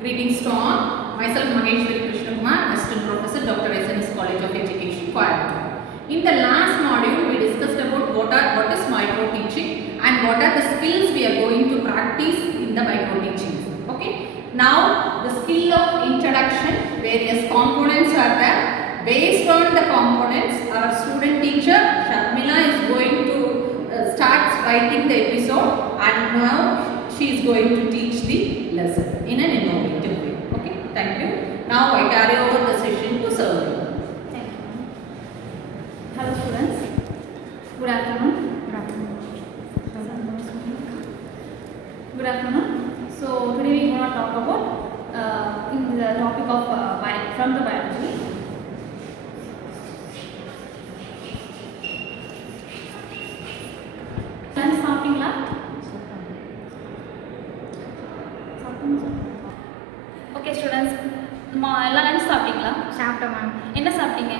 Greetings to all. Myself Maheshwari Krishnakumar, Assistant Professor, Dr. SNS College of Education, Coimbatore. In the last module, we discussed about what is micro teaching and what are the skills we are going to practice in the micro teaching. Okay. Now, the skill of introduction, various components are there. Based on the components, our student teacher Sharmila is going to start writing the episode, and now she is going to teach the lesson in an innovative way. Okay, thank you. Now I carry over the session to Sarvi. Thank you. Hello students. Good afternoon. Good afternoon. So today we are going to talk about in the topic of from the biology. சாப்பிட்டீங்களா? Okay students, எல்லாம் லஞ்ச் சாப்பிட்டீங்களா? சாப்பிட்டோம் மேம். என்ன சாப்பிட்டீங்க?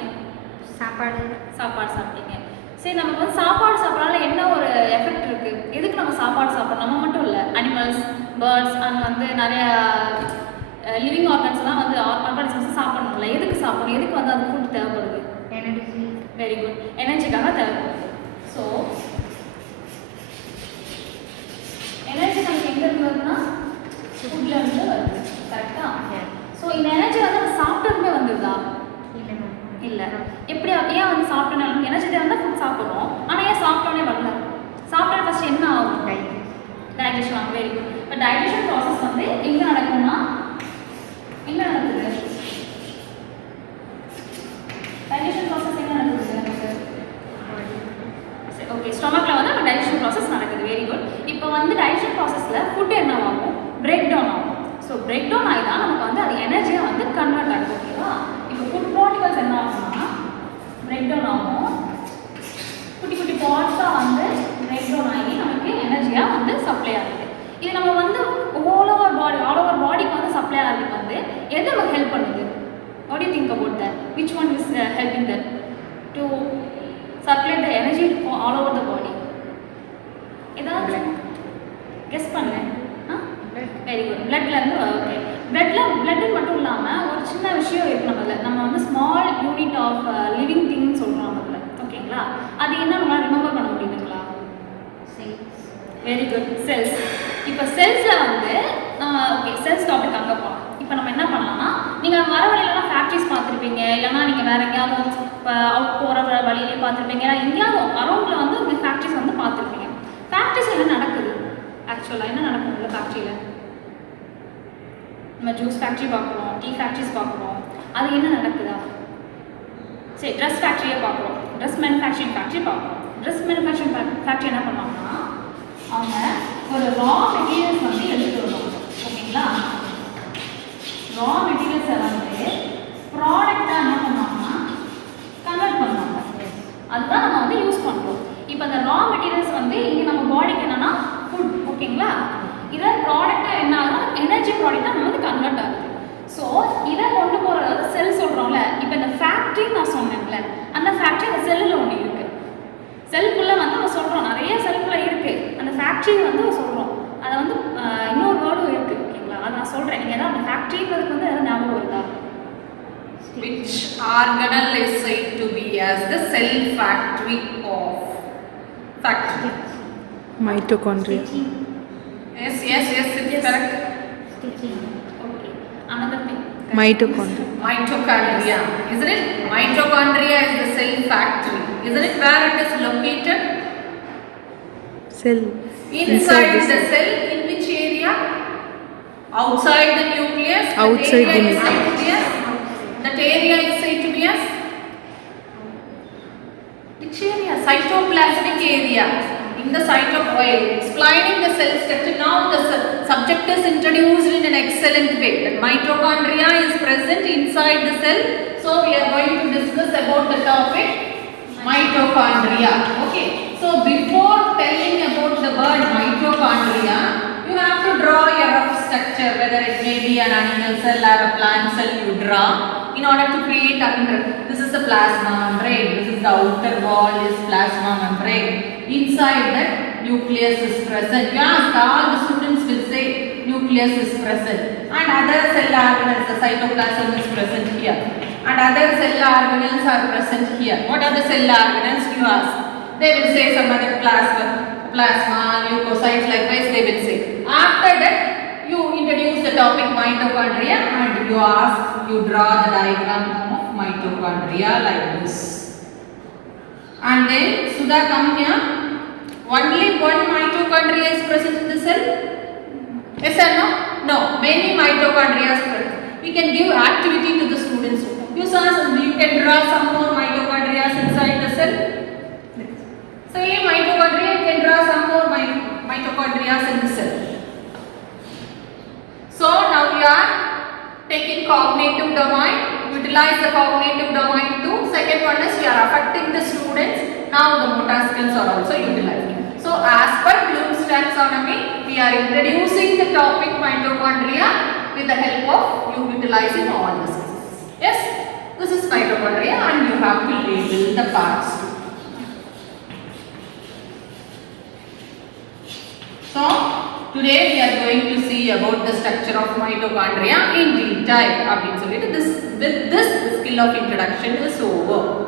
சாப்பாடு சாப்பிட்டீங்க. சரி, நமக்கு வந்து சாப்பாடு சாப்பிட்றதுனால என்ன ஒரு எஃபெக்ட் இருக்குது? எதுக்கு நம்ம சாப்பாடு சாப்பிட்றோம்? நம்ம மட்டும் இல்லை, அனிமல்ஸ், பேர்ட்ஸ் அண்ட் வந்து நிறைய லிவிங் ஆர்கன்ஸ்லாம் வந்து ஆர்கானிசம்ஸ் சாப்பிடணும்ல. எதுக்கு சாப்பிடணும்? எதுக்கு வந்து அந்த ஃபுட் தேவைப்படுது? எனர்ஜி. வெரி குட், எனர்ஜிக்காக தேவைப்படுது. ஸோ எனர்ஜி நமக்கு எங்கே இருந்து வருதுன்னா ஃபுட்ல இருந்து வருது. கரெக்டா? ஸோ இந்த எனர்ஜி வந்து நம்ம சாப்பிட்டதுமே வந்துருதா? இல்லை மேம். இல்லை. எப்படி ஏன் வந்து சாப்பிட்டோம்? எனர்ஜி தேவை ஃபுட் சாப்பிட்றோம், ஆனால் ஏன் சாப்பிட்டோன்னே வரல? சாப்பிட்டா ஃபஸ்ட் என்ன ஆகும்? டைஜஷன் ஆகும். Very good. இப்போ டைஜஷன் ப்ராசஸ் வந்து எங்கே நடக்கும்னா எங்கே நடக்குது? டைஜஷன் ப்ராசஸ் எங்கே நடக்குது நமக்கு? ஓகே, ஸ்டொமக்கில் வந்து நம்ம டைஜஷன் ப்ராசஸ் நடக்குது. Very good. இப்போ வந்து டைஜஷன் ப்ராசஸில் ஃபுட் என்ன ஆகும்? பிரேக் டவுன் ஆகும். ஸோ பிரேக் டவுன் ஆகி தான் நமக்கு வந்து அது எனர்ஜியாக வந்து கன்வெர்ட் ஆகும். ஓகேவா? இப்போ ஃபுட் பார்ட்டிகல்ஸ் என்ன ஆகும்னா பிரேக் டவுன் ஆகும். குட்டி குட்டி பார்ட்ஸாக வந்து பிரேக் டவுன் ஆகி நமக்கு எனர்ஜியாக வந்து சப்ளை ஆகுது. இது நம்ம வந்து ஆல் ஓவர் பாடிக்கு வந்து சப்ளை ஆகிறதுக்கு வந்து எது நமக்கு ஹெல்ப் பண்ணுது? What you think about that? Which one is helping that to supply the energy all over the body? ஏதாவது கெஸ் பண்ணேன். Very good. பிளட்லேருந்து. ஓகே, பிளட்டு மட்டும் இல்லாமல் ஒரு சின்ன விஷயம் இருக்குது நம்ம வந்து ஸ்மால் யூனிட் ஆஃப் லிவிங் திங்னு சொல்கிறோம் அதில். ஓகேங்களா? அது என்ன நம்மளால் ரிமெம்பர் பண்ண முடியுதுங்களா? Very good, cells. இப்போ செல்ஸில் வந்து ஓகே, செல்ஸ் டாபிக் அங்கே போகலாம். இப்போ நம்ம என்ன பண்ணலாம்னா, நீங்கள் வர வழியிலலாம் ஃபேக்ட்ரிஸ் பார்த்துருப்பீங்க, இல்லைனா நீங்கள் வேறு எங்கேயாவது இப்போ அவுட் போகிற வழியிலே பார்த்துருப்பீங்க, ஏன்னா எங்கேயாவது அரௌண்டில் வந்து இந்த ஃபேக்ட்ரிஸ் வந்து பார்த்துருப்பீங்க. ஃபேக்ட்ரிஸ் என்ன நடக்குது? ஆக்சுவலாக என்ன நடக்கும் இந்த ஃபேக்ட்ரியில்? நம்ம ஜூஸ் ஃபேக்ட்ரி பார்க்குறோம், டீ ஃபேக்ட்ரிஸ் பார்க்குறோம். அது என்ன நடக்குதா? சரி, ட்ரெஸ் ஃபேக்ட்ரியை பார்க்குறோம், ட்ரெஸ் மேனுஃபேக்சரிங் ஃபேக்ட்ரி பார்க்குறோம். ட்ரெஸ் மேனுஃபேக்சரிங் ஃபேக்ட்ரி என்ன பண்ணுவாங்கன்னா, அவங்க ஒரு ரா மெட்டீரியல்ஸ் வந்து எடுத்துகிட்டு வருவாங்க. ஓகேங்களா? ரா மெட்டீரியல்ஸை வந்து ப்ராடக்டாக என்ன பண்ணுவாங்கன்னா கன்வெர்ட் பண்ணுவாங்க. அதுதான் நம்ம வந்து யூஸ் பண்ணுறோம். இப்போ அந்த ரா மெட்டீரியல்ஸ் வந்து இங்கே நம்ம பாடிக்கு என்னென்னா ஃபுட். ஓகேங்களா? இதை ப்ராடக்டாக என்ன ஆகுதுன்னா எனர்ஜி ப்ராடக்டாக நம்ம வந்து கன்வெர்ட் ஆகுது. ஸோ இதை கொண்டு போகிறது செல் சொல்கிறோம்ல. இப்போ இந்த ஃபேக்ட்ரின்னு நான் சொன்னேன்ல, அந்த ஃபேக்ட்ரி அந்த செல்லில் ஒன்று இருக்குது. செல்குள்ளே வந்து நம்ம சொல்கிறோம், நிறைய செல்குள்ளே இருக்குது. அந்த ஃபேக்ட்ரி வந்து சொல்கிறோம். அதை வந்து இன்னொரு வேர்டும் இருக்குது. ஓகேங்களா? அதை நான் சொல்கிறேன். நீங்கள் ஏதாவது அந்த ஃபேக்ட்ரிங்கிறதுக்கு வந்து எதாவது ஞாபகம் வருதா? Which organelle is said to be as the cell factory of factory? Mitochondria. Yes, it's correct. Stitching. Okay. Another thing. Mitochondria, isn't it? Mitochondria is the cell factory, isn't it? Where it is located? Cell. Inside the cell. In which area? Outside the nucleus. Outside the nucleus. That area is said to be as which area? Cytoplasmic area. In the cytoplasm, explaining the cell structure. Now the subject is introduced in an excellent way. The mitochondria is present inside the cell. So we are going to discuss about the topic mitochondria. Okay. So before telling about the word mitochondria, you have to draw a rough structure, whether it may be an animal cell or a plant cell. You draw in order to create under. This is the plasma membrane. This is the outer wall is plasma membrane. Inside that nucleus is present. You ask, all the students will say nucleus is present. And other cell organelles, the cytoplasm is present here. And other cell organelles are present here. What are the cell organelles, you ask? They will say some other plasma, leukocytes, likewise they will say. After that, you introduce the topic mitochondria and you draw the diagram of mitochondria like this. And then, Sudha, come here. Only one mitochondria is present in the cell? Yes or no? No, many mitochondria is present. We can give activity to the students. You can draw some more mitochondria inside the cell. Same mitochondria, you can draw some more mitochondria in the cell. So now we are taking cognitive domain, utilize the cognitive domain too. Second one is we are affecting the students. Now the motor skills are also utilized. So as per Bloom's taxonomy, we are introducing the topic mitochondria with the help of you utilizing all the skills. Yes, this is mitochondria and you have to label the parts too. So today we are going to see about the structure of mitochondria in detail. With this, the skill of introduction is over.